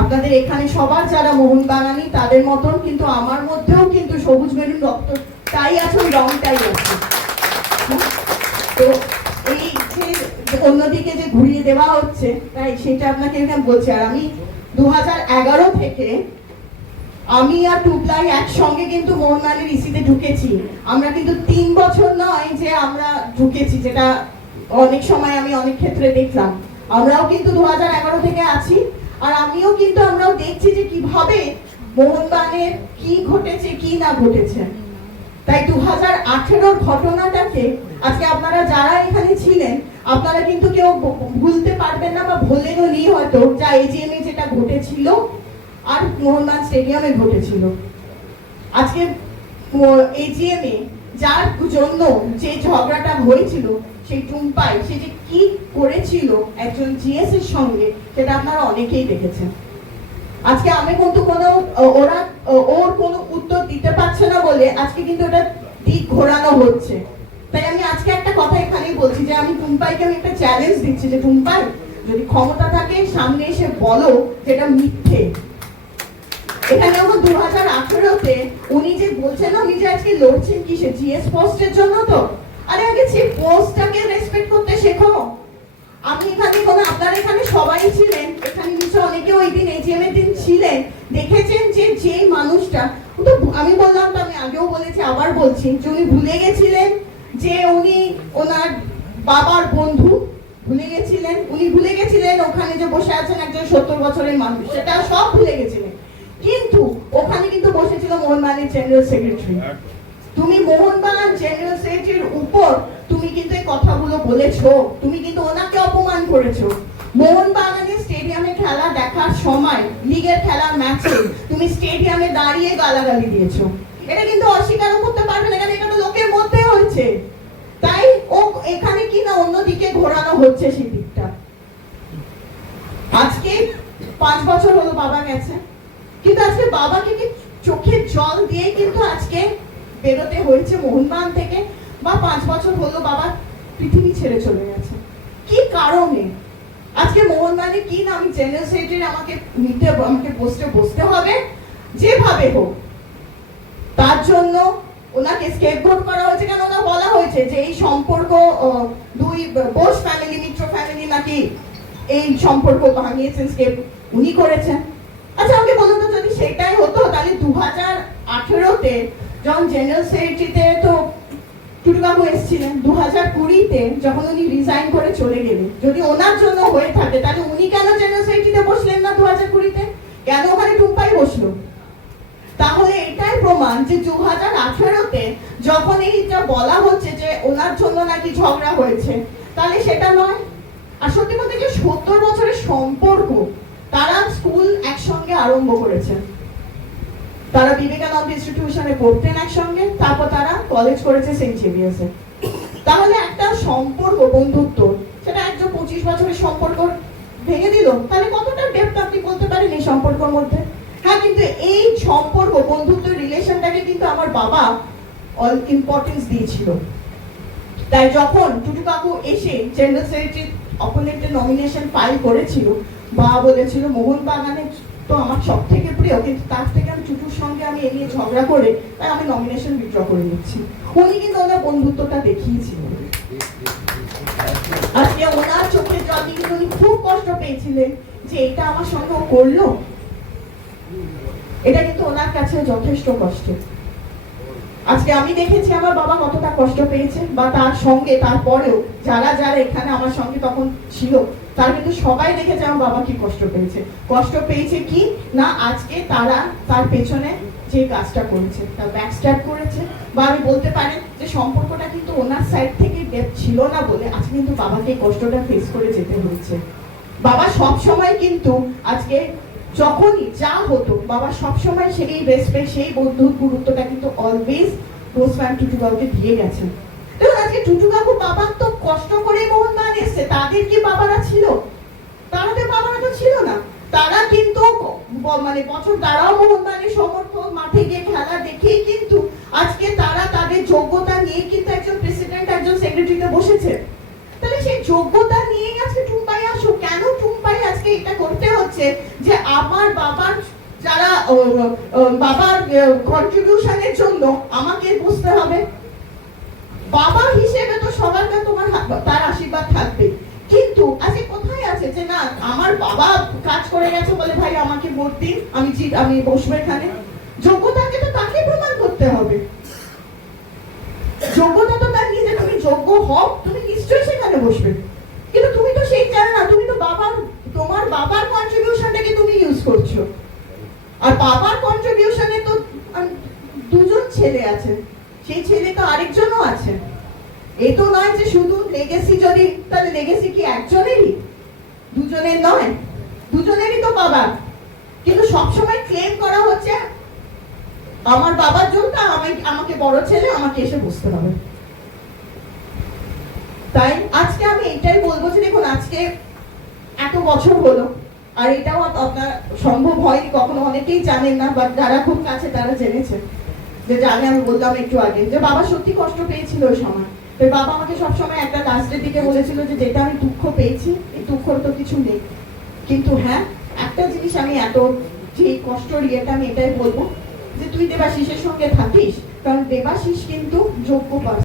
আপনাদের এখানে সবার যারা মোহনবাগানী তাদের মতন কিন্তু আমার মধ্যেও কিন্তু সবুজ মেরুন রক্তটাই আছে, রংটাই আছে। তো এই যে অন্যদিকে যে ঘুরিয়ে দেওয়া হচ্ছে, তাই সেটা আপনাকে এখানে বলছি। আর আমি 2011 থেকে আমি আর টুকলাই একসঙ্গে কিন্তু মোহনবাগানের ইসিতে ঢুকেছি। আমরা কিন্তু 3 বছর নয় যে আমরা ঢুকেছি, যেটা অনেক সময় আমি অনেক ক্ষেত্রে দেখলাম। আমরাও কিন্তু 2011 থেকে আছি, আর আমিও কিন্তু আমরাও দেখছি যে কিভাবে মোহনবাগানের কি ঘটেছে কি না ঘটেছে। তাই 2018 ঘটনাটাকে আজকে আপনারা যারা এখানে ছিলেন আপনারা কিন্তু কেউ ভুলতে পারবেন না বা ভুলেনও নি হয়তো, যা এজিএমে যেটা ঘটেছিল আর মোহনবাগান স্টেডিয়ামে ঘটেছিল। আজকে এজিএমে যার জন্য যে ঝগড়াটা হয়েছিল, সেই টুম্পাই সে যে কি করেছিল একজন জিএস এর সঙ্গে, সেটা আপনারা অনেকেই দেখেছেন। আজকে আমি কিন্তু ওর কোনো উত্তর দিতে পারছে না বলে আজকে কিন্তু ওটা দিক ঘোরানো হচ্ছে। তাই আমি আজকে একটা কথা এখানেই বলছি যে আমি টুম্পাইকে আমি একটা চ্যালেঞ্জ দিচ্ছি যে টুম্পাই, যদি ক্ষমতা থাকে সামনে এসে বলো যেটা মিথ্যে। এখানে 2018-তে উনি যে বলছেন উনি যে আজকে লড়ছেন কিসে, জিএস পোস্টের জন্য, তো আরে আগে সেই পোস্টটাকে রেসপেক্ট করতে শেখো। আমি এখানে আপনারা এখানে সবাই ছিলেন, এখানে নিশ্চয় অনেকে ওই দিন এজিএম এর দিন ছিলেন, দেখেছেন যে যে মানুষটা, তো আমি বললাম, তো আমি আগেও বলেছি আবার বলছি যে উনি ভুলে গেছিলেন যে উনি ওনার বাবার বন্ধু, ভুলে গেছিলেন উনি, ভুলে গেছিলেন ওখানে যে বসে আছেন একজন 70 বছরের মানুষ, সেটা সব ভুলে গেছিলেন। কিন্তু ওখানে কিন্তু বসেছিল মোহনবাগানের জেনারেল সেক্রেটারি। তুমি মোহনবাগান জেনারেল সেক্রেটারির উপর তুমি কিন্তু এই কথাগুলো বলেছো, তুমি কিন্তু ওনাকে অপমান করেছো। মোহনবাগানের স্টেডিয়ামে খেলা দেখার সময় লিগের খেলার ম্যাচে তুমি স্টেডিয়ামে দাঁড়িয়ে গালাগালি দিয়েছো, এটা কিন্তু অস্বীকার করতে পারবে না, কারণ এটা তো লোকের মধ্যে হয়েছে। তাই ও এখানে কি না অন্যদিকে ঘোরানো হচ্ছে সেই দিকটা। আজকে 5 বছর হলো বাবা গেছে, কিন্তু আজকে বাবাকে কি চোখে জল দিয়ে কিন্তু আজকে বেরোতে হয়েছে মোহনবাগান থেকে, বা 5 বছর হলো বাবা পৃথিবী ছেড়ে চলে গেছে। কি কারণে আজকে মোহনবাগানে কি না আমি জেনারেল সেক্রেটারি আমাকে বসতে হবে যেভাবে হোক, তার জন্য ওনাকে স্কেপগোট করা হয়েছে। কেন ওনা বলা হয়েছে যে এই সম্পর্ক দুই বোস ফ্যামিলি, মিত্র ফ্যামিলি নাকি এই সম্পর্ক ভাঙিয়েছেন, স্কেপ উনি করেছেন। আচ্ছা আমাকে বলুন তো, যদি সেটাই হতো তাহলে 2018-তে যখন জেনারেল সেক্রেটারিতে তো টুটুবাবু এসেছিলেন, 2020-তে যখন উনি রিজাইন করে চলে গেলেন, যদি ওনার জন্য হয়ে থাকে তাহলে উনি কেন জেনারেল সেক্রেটারিতে বসলেন না 2020-তে? কেন ওখানে টুম্পাই বসলো? তাহলে এটাই প্রমাণ যে 2018-তে যখন এইটা বলা হচ্ছে যে ওনার জন্য নাকি ঝগড়া হয়েছে, তাহলে সেটা নয়। আর সত্যি বলতে কি 70 বছরের সম্পর্ক, তারা স্কুল একসঙ্গে আরম্ভ করেছেন, তারা বিবেকানন্দ ইনস্টিটিউশনে পড়তেন একসঙ্গে, তারপর তারা কলেজ করেছে সেন্ট জেভিয়ার্সে। তাহলে একটা সম্পর্ক, বন্ধুত্ব, সেটা একজন 25 বছরের সম্পর্ক ভেঙে দিল, তাহলে কতটা ডেপথ আপনি বলতে পারেন এই সম্পর্কের মধ্যে? হ্যাঁ, কিন্তু এই সম্পর্ক, বন্ধুত্ব, রিলেশনটাকে কিন্তু আমার বাবা অল ইম্পর্টেন্স দিয়েছিল। তাই যখন টুটু কাকু এসে জেনারেল সেক্রেটারি অপোনেন্টের নমিনেশন ফাইল করেছিল, বাবা বলেছিল মোহনবাগানের তো আমার সব থেকে প্রিয়, কিন্তু তার থেকে আমি টুটুর সঙ্গে আমি এ নিয়ে ঝগড়া করে তাই আমি নমিনেশন উইথড্র করে নিচ্ছি। উনি কিন্তু ওনার বন্ধুত্বটা দেখিয়েছিলেন। আজকে ওনার চোখের জল দিয়ে উনি খুব কষ্ট পেয়েছিলেন যে এটা আমার সঙ্গে ও করলো, এটা কিন্তু ওনার কাছে যথেষ্ট কষ্ট। আজকে আমি দেখেছি আমার বাবা কতটা কষ্ট পেয়েছে, বা তার সঙ্গে তারপরেও যারা যারা এখানে আমার সঙ্গে তখন ছিল তারা কিন্তু সবাই দেখেছে আমার বাবা কি কষ্ট পেয়েছে। কষ্ট পেয়েছে কি না, আজকে তারা তার পেছনে যে কাজটা করেছে, তার ব্যাকস্ট্যাপ করেছে, বা আমি বলতে পারি যে সম্পর্কটা কিন্তু ওনার সাইড থেকে ডেপথ ছিল না বলে আজকে কিন্তু বাবাকে কষ্টটা ফেস করে যেতে হয়েছে। বাবা সব সময় কিন্তু আজকে যখনই যা হতো, বাবা সবসময় সেই রেসপেক্ট, সেই বন্ধুর গুরুত্বটা কিন্তু অলওয়েজ ক্লোজ ফ্যান টুটু বাবুকে দিয়ে গেছেন। দেখুন আজকে টুটু বাবু বাবা তো কষ্ট করে মোহনবাগান এসছে, তাদের কি বাবারা ছিল? তাদের বাবারা তো ছিল না। তারা কিন্তু মানে বছর তারাও মোহনবাগানের সমর্থক, মাঠে গিয়ে খেলা দেখেই কিন্তু আজকে তারা তাদের যোগ্যতা নিয়ে কিন্তু একজন প্রেসিডেন্ট, একজন সেক্রেটারিতে বসেছে। তাহলে সেই যোগ্যতা নিয়ে আজকে টুম্পাই আসুক, কেন টুম্পাই আজকে এটা করতে হচ্ছে? হচ্ছে যে আমার বাবার যারা বাবার কন্ট্রিবিউশনের জন্য আমাকে বুঝতে হবে। বাবা হিসেবে তো সবার তোমার তার আশীর্বাদ থাকবে, কিন্তু আজকে কোথায় আছে যে না আমার বাবা কাজ করে গেছে বলে ভাই আমাকে ভোট দিন, আমি বসবো এখানে। যোগ্যতাকে তো তাকে প্রমাণ করতে হবে, যোগ্যতা তো তার নিয়ে যে তুমি যোগ্য হও তুমি নিশ্চয়ই সেখানে বসবে, কিন্তু তুমি তো সেই চাও না, তুমি তো তোমার বাবার কন্ট্রিবিউশনটাকে তুমি ইউজ করছো। আর বাবার কন্ট্রিবিউশনে তো দুজন ছেলে আছে, সেই ছেলে তো আরেকজনও আছে। এই তো নয় যে শুধু লেগেসি, যদি তাহলে লেগেসি কি একজনেরই, দুজনের নয়, দুজনেরই তো বাবা, কিন্তু সবসময় ক্লেম করা হচ্ছে আমার বাবার জন্য আমাকে বড় ছেলে আমাকে এসে বুঝতে হবে। তাই আজকে আমি এটাই বলবো যে দেখুন আজকে এত বছর হলো, আর এটাও আপনার সম্ভব হয়নি কখনো, অনেকেই জানেন না, বাট যারা খুব কাছে তারা জেনেছে, যে জানে আমি বললাম একটু আগে যে বাবা সত্যি কষ্ট পেয়েছিল ওই সময়। তো বাবা আমাকে সবসময় একটা লাস্টের দিকে বলেছিল যে যেটা আমি দুঃখ পেয়েছি এই দুঃখর তো কিছু নেই, কিন্তু হ্যাঁ একটা জিনিস আমি এত যে কষ্টর ইয়েটা আমি এটাই বলবো যে তুই দেবাশিসের সঙ্গে থাকিস, কারণ দেবাশিস কিন্তু যোগ্য পার্সন।